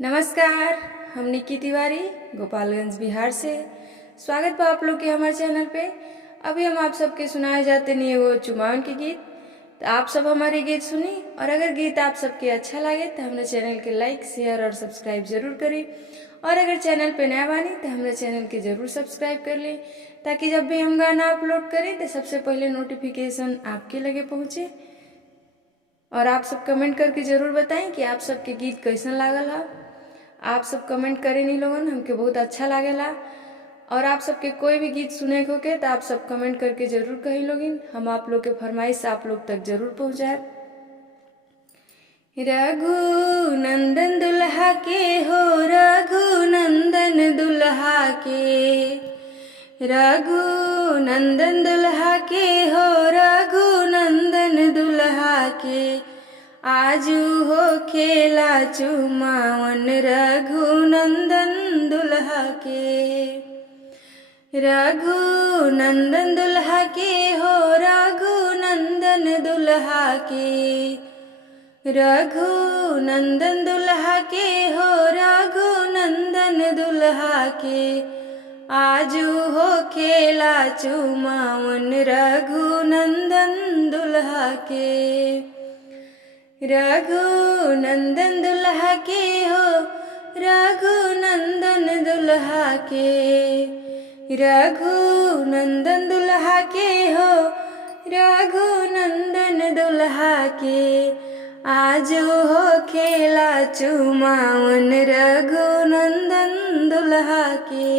नमस्कार, हम निक्की तिवारी गोपालगंज बिहार से। स्वागत बा आप लोग के हमारे चैनल पे। अभी हम आप सबके सुनाए जाते नहीं वो चुमावन के गीत। तो आप सब हमारे गीत सुनी और अगर गीत आप सबके अच्छा लगे तो हमारे चैनल के लाइक शेयर और सब्सक्राइब जरूर करें। और अगर चैनल पे नया बानी तो हमारे चैनल के जरूर सब्सक्राइब कर लें, ताकि जब भी हम गाना अपलोड करें तो सबसे पहले नोटिफिकेशन आपके लगे पहुँचे। और आप सब कमेंट करके जरूर बताएं कि आप सबके गीत कैसन लागल है। आप सब कमेंट करें नहीं लोगन, हमके बहुत अच्छा लागेला। और आप सबके कोई भी गीत सुने के होके तो आप सब कमेंट करके जरूर कहीं लोगिन, हम आप लोग के फरमाइश आप लोग तक जरूर पहुँचाए। रघु नंदन दुल्हा के हो, रघु नंदन दुल्हा के, रघु नंदन दुल्हा के हो, रघु नंदन दुल्हा के। आजू हो खेला चुमावन रघुनंदन दुल्हा के, रघुनंदन दुल्हा के हो, रघुनंदन दुल्हा के, रघुनंदन दुल्हा के हो, रघुनंदन दुल्हा के। आजू हो खेला चुमावन रघुनंदन दुल्हा के, रघुनंदन दुल्हा के हो, रघुनंदन दुल्हा के, रघुनंदन दुल्हा के हो, रघुनंदन दुल्हा के। आजो हो खेला चुमावन रघुनंदन दुल्हा के,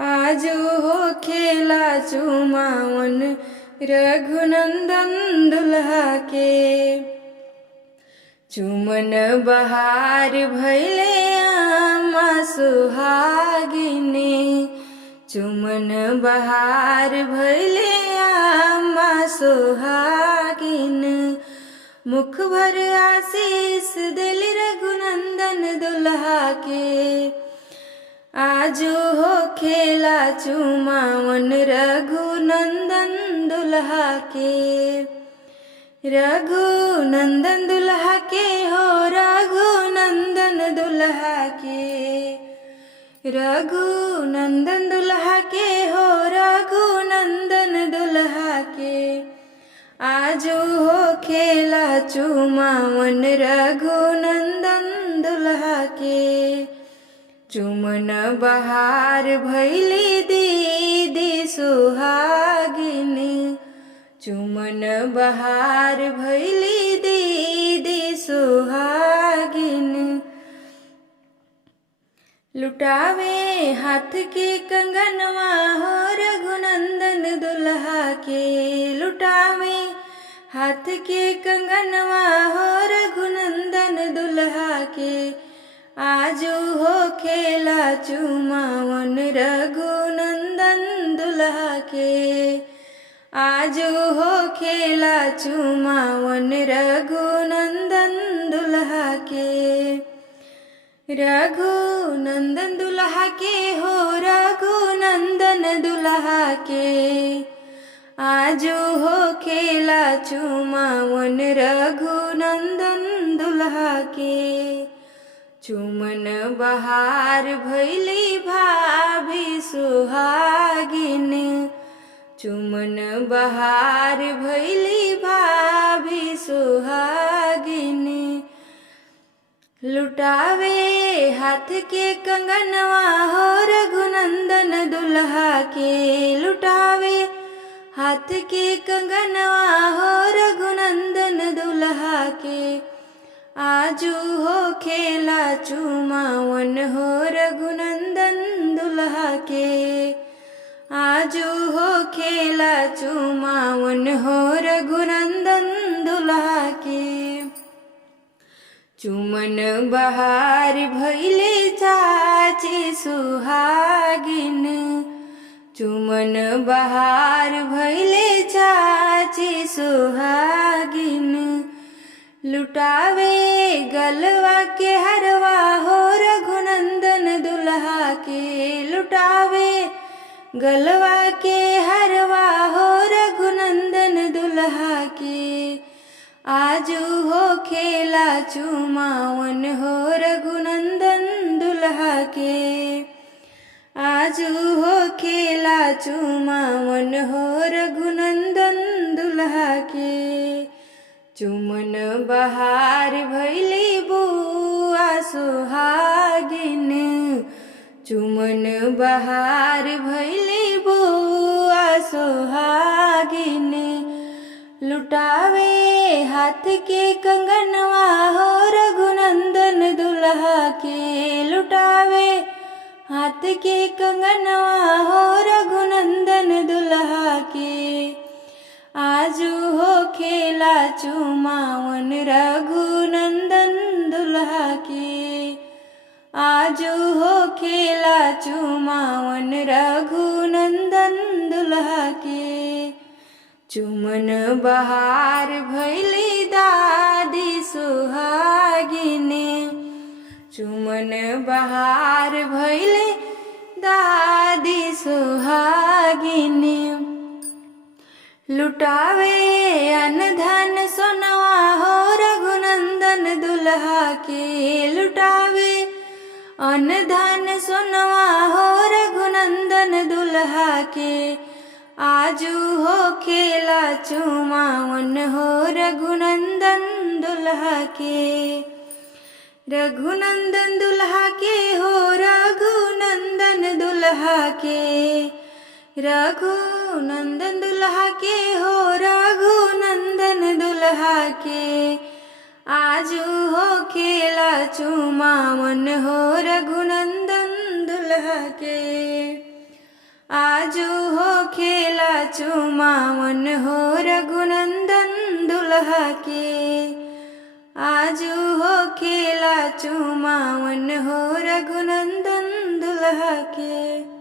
आजो हो खेला चुमावन रघुनंदन दुल्हा के। चुमन बहार भैले आमा सुहागिने, चुमन बहार भैले आमा सुहागिन। मुख भर आशीष दिल रघुनंदन दुल्हा के। आजो हो खेला चुमावन रघुनंदन दुल्हा के, रघुनंदन दुल्हा के हो, रघुनंदन दुल्हा के, रघुनंदन दुल्हा के हो, रघुनंदन दुल्हा के। आजो हो खेला चुमावन रघुनंदन दुल्हा के। चुमन बहार भैली दीदी सुहागिन, चुमन बहार भैली दीदी सुहागिन। लुटावे हाथ के कंगनवा हो, रघुनंदन दुल्हा के, लुटावे हाथ के कंगनवा हो, रघुनंदन दुल्हा के। आजू हो खेला चुमावन रघुनंदन दुल्हा के, आजू हो खेला चुमावन रघुनंदन दुल्हा के, रघुनंदन दुल्हा के हो, रघुनंदन दुल्हा के। आजू हो खेला चुमावन रघुनंदन दुल्हा के। चुमन बहार भैली भाभी सुहागिन, चुमन बहार भैली भाभी सुहागिन। लुटावे हाथ के कंगनवा हो, रघुनंदन दुल्हा के, लुटावे हाथ के कंगनवा हो, रघुनंदन दुल्हा के। आजू हो खेला चुमावन हो, रघुनंदन दुल्हा के। आजू हो खेला चुमावन हो, रघुनंदन दुल्हा के। चुमन बहार भैले चाची सुहागिन, चुमन बहार भैले चाची सुहागिन। लुटावे गलवा के हरवा हो, रघुनंदन दुल्हा के, लुटावे गलवा के हरवा हो, रघुनंदन दुल्हा के। आजू हो खेला चुमावन हो, रघुनंदन के। आजू हो खेला चुमावन हो रघुनंदन दुल्हा के। चुमन बहार भैली बुआ सुहागिन, चुमन बहार भैली बुआ सुहागिन। लुटावे हाथ के कंगनवा हो रघुनंदन दुल्हा के। लुटावे हाथ के कंगनवा हो रघुनंदन दुल्हा के। आजू हो खेला चुमावन रघुनंदन दुल्हा के। आजू हो खेला चुमावन रघुनंदन दुल्हा के। चुमन बहार भैली दादी सुहागिने, चुमन बहार भैली दादी सुहागिने। लुटावे अनधन सोनवा हो रघुनंदन दुल्हा के। लुटावे अनधन सोनवा हो रघुनंदन दुल्हा के। आजू हो खेला चुमावन हो रघुनंदन दुल्हा के। रघुनंदन दुल्हा के हो रघुनंदन दुल्हा के। रघुनंदन दुल्हा के हो रघुनंदन दुल्हा के। आजू हो खेला चुमावन हो रघुनंदन दुल्हा के। आजू हो खेला चुमावन हो रघुनंदन दुल्हा के। आजू हो खेला चुमावन हो रघुनंदन दुल्हा के।